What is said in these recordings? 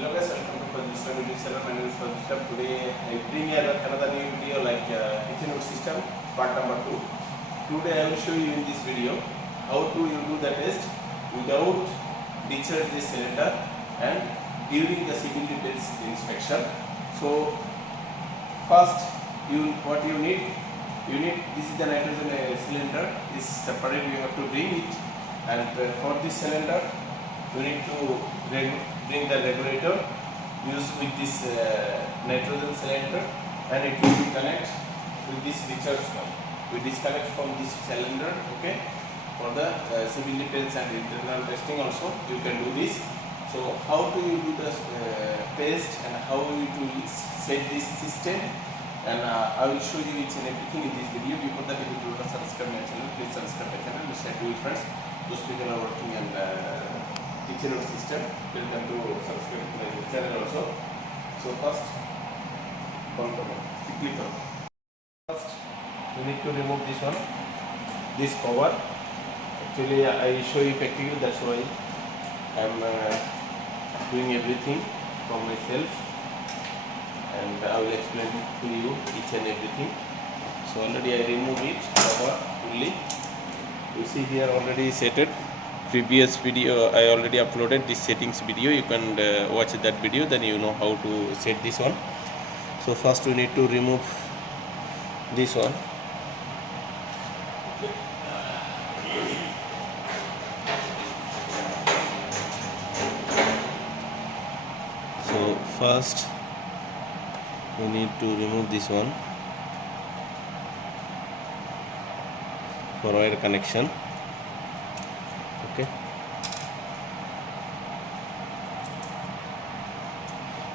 Hello guys, welcome to Foyzul YouTube channel. My name is Foyzul. Today I bring you another new video like kitchen wood system part number 2. Today I will show you in this video how to you do the test without discharge this cylinder and during the civil defects inspection. So first what you need this is the nitrogen cylinder. This separate you have to bring it, and for this cylinder you need to bring the regulator used with this nitrogen cylinder, and it will be connect with this discharge pump. We disconnect from this cylinder, okay, for the civil defense and internal testing also you can do this. So how do you do the test and how you to set this system, and I will show you each and everything in this video. Before that, if you do not subscribe my channel, please subscribe my channel and share to your friends. Those people are working and kitchen wood system, tell them to subscribe to my channel also. So first, quickly come. First, you need to remove this one, this cover. Actually, I show you practically. That's why I am doing everything from myself, and I will explain to you each and everything. So already I removed it cover fully. You see here already set it. Previous video I already uploaded this settings video. You can watch that video, then you know how to set this one. So first we need to remove this one. So first we need to remove this one for wire connection. Okay,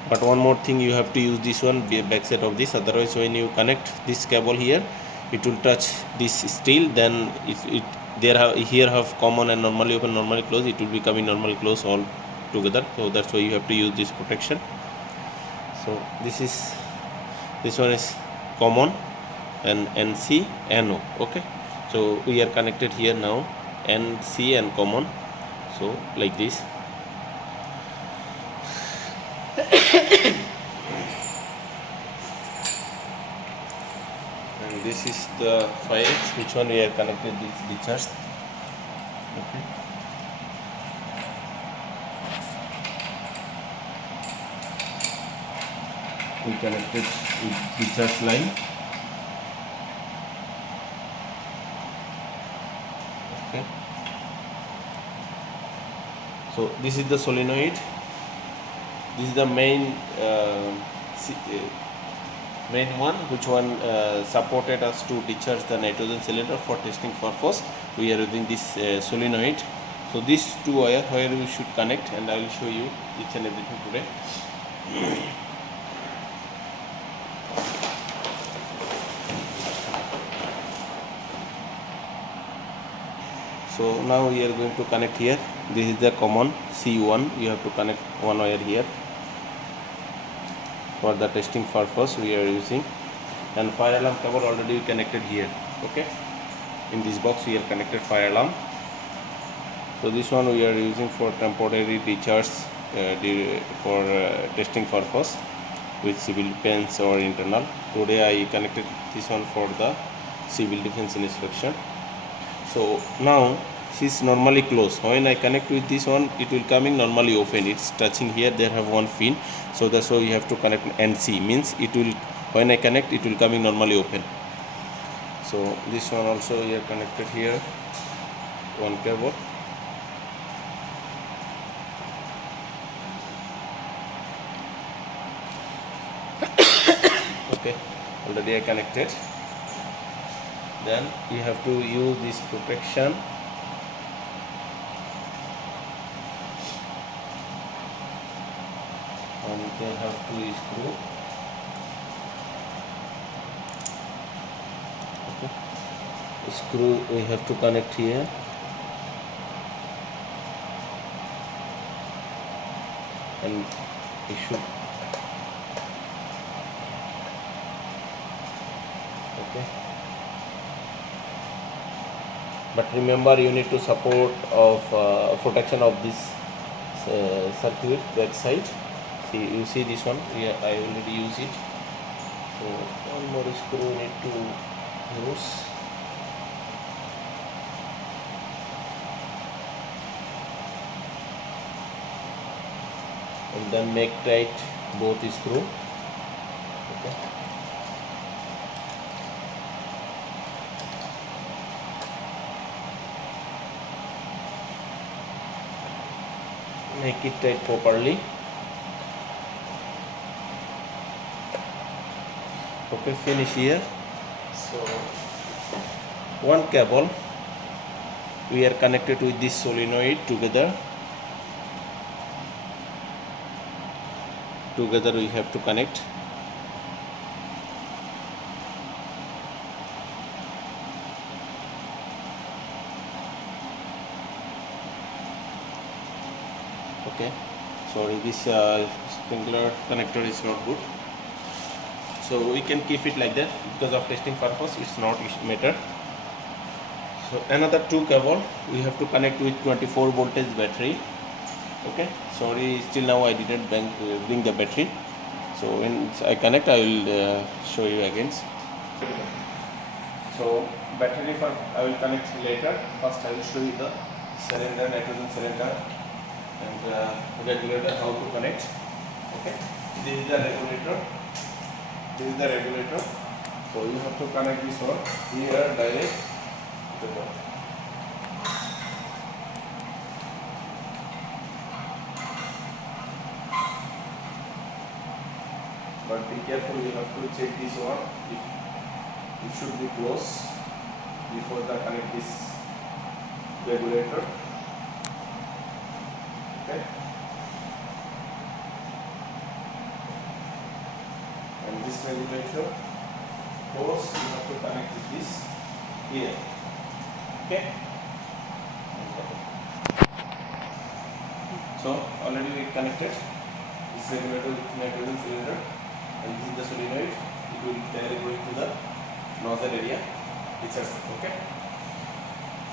but one more thing, you have to use this one back side of this, otherwise when you connect this cable here it will touch this steel, then here have common and normally open, normally close, it will be coming normally close all together. So that's why you have to use this protection. So this one is common and NC NO. Okay, so we are connected here now, NC and common, so like this. And this is the files which one we are connected this discharge. Okay, we connected with discharge line. Okay, so this is the solenoid. This is the main one which one supported us to discharge the nitrogen cylinder for testing purpose. We are using this solenoid. So these two wire where we should connect, and I will show you each and everything today. So now we are going to connect here. This is the common C1. You have to connect one wire here for the testing purpose we are using, and fire alarm cable already connected here. Okay, in this box we are connected fire alarm. So this one we are using for temporary discharge for testing purpose with civil defense or internal. Today I connected this one for the civil defense inspection. So now this is normally closed. When I connect with this one, it will coming normally open. It's touching here. There have one pin, so that's why you have to connect NC. Means it will, when I connect, it will coming normally open. So this one also we are connected here. One cable. Okay, already I connected. Then you have to use this protection. And then have to screw. Okay, screw we have to connect here. And we should. Okay. But remember, you need to support of protection of this circuit back side. See, you see this one? Yeah, I already use it. So one more screw need to use. And then make tight both screw. Okay. Make it tight properly. Okay, finish here. So one cable we are connected with this solenoid together. Together we have to connect. Okay, sorry, this sprinkler connector is not good, so we can keep it like that because of testing purpose. It's not matter. So another two cable we have to connect with 24 voltage battery. Okay, sorry, still now I didn't bring the battery, so when I connect I will show you again. So battery for I will connect later. First I will show you the cylinder, nitrogen cylinder, and regulator, how to connect. Okay, this is the regulator. This is the regulator. So you have to connect this one here direct to the. But be careful, you have to check this one. It should be close before the connect this regulator. Okay. And this regulator hose you have to connect with this here. Okay. So already we connected this regulator with nitrogen cylinder, and this is the solenoid. It will directly going to the nozzle area itself. Okay.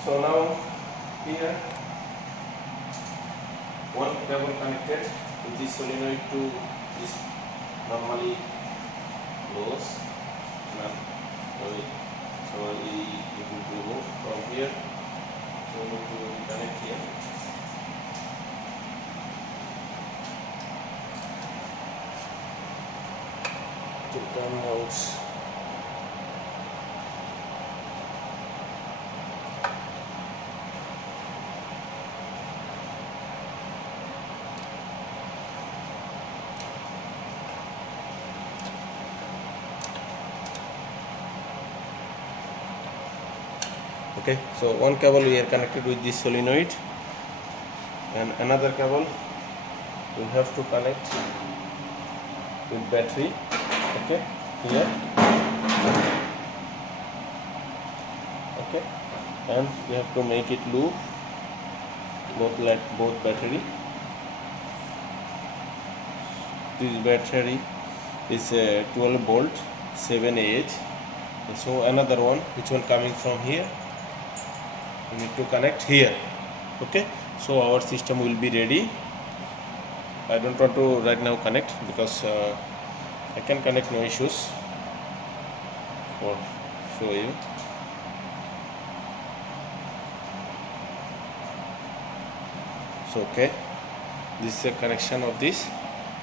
So now here one cable connected with this solenoid to this normally close. So it will remove from here. So we need to connect here. To come out. Okay, so one cable we are connected with this solenoid, and another cable we have to connect with battery. Okay, here. Okay, and we have to make it loop both battery. This battery is 12 volt 7Ah. So another one, which one coming from here, we need to connect here. Okay, so our system will be ready. I don't want to right now connect because I can connect, no issues, for show you. So okay, this is a connection of this.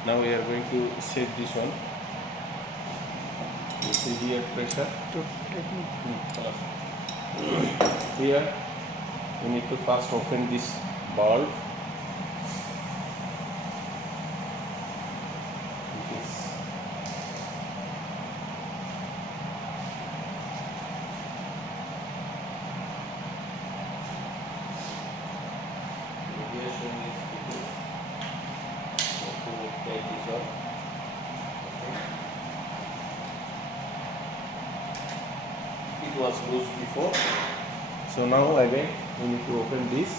Now we are going to set this one. You see here pressure. Here we need to first open this valve. It was loose before, so now again we need to open this.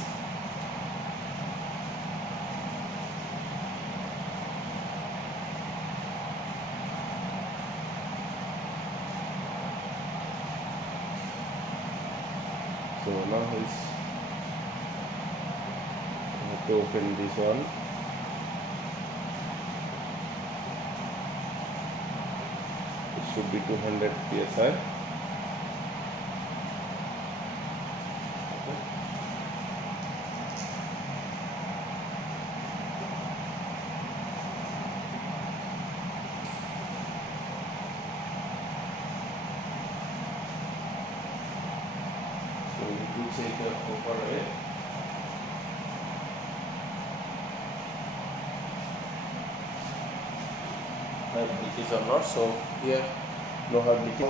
So now we have to open this one. should be 200 psi. So we need to check the proper way. Leakage or not. So here no hard leakage. So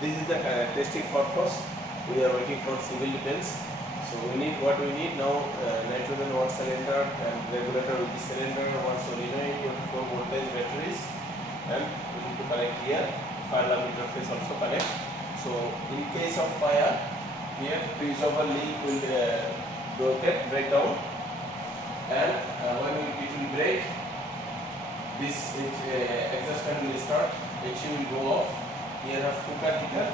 this is the testing purpose. We are waiting for civil defense. So we need now nitrogen water cylinder and regulator with the cylinder, one solenoid, 24 voltage batteries, and we need to connect here. Fire alarm interface also connect. So in case of fire, here fuse over leak will break down, and when it will break, this exhaust fan will start, HU will go off, here have cooker heater,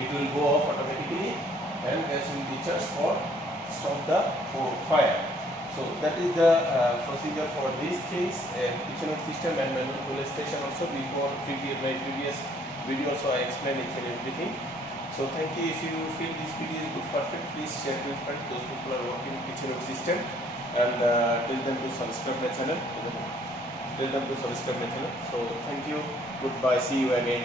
it will go off automatically, and gas will be charged for stop the fire. So that is the procedure for these things, kitchen system and manual fuel station also. Before my previous video also I explained each and everything. So thank you. If you feel this video is good, perfect, please share to your friends, those people are working kitchen system, and tell them to subscribe my channel. So thank you, goodbye, see you again.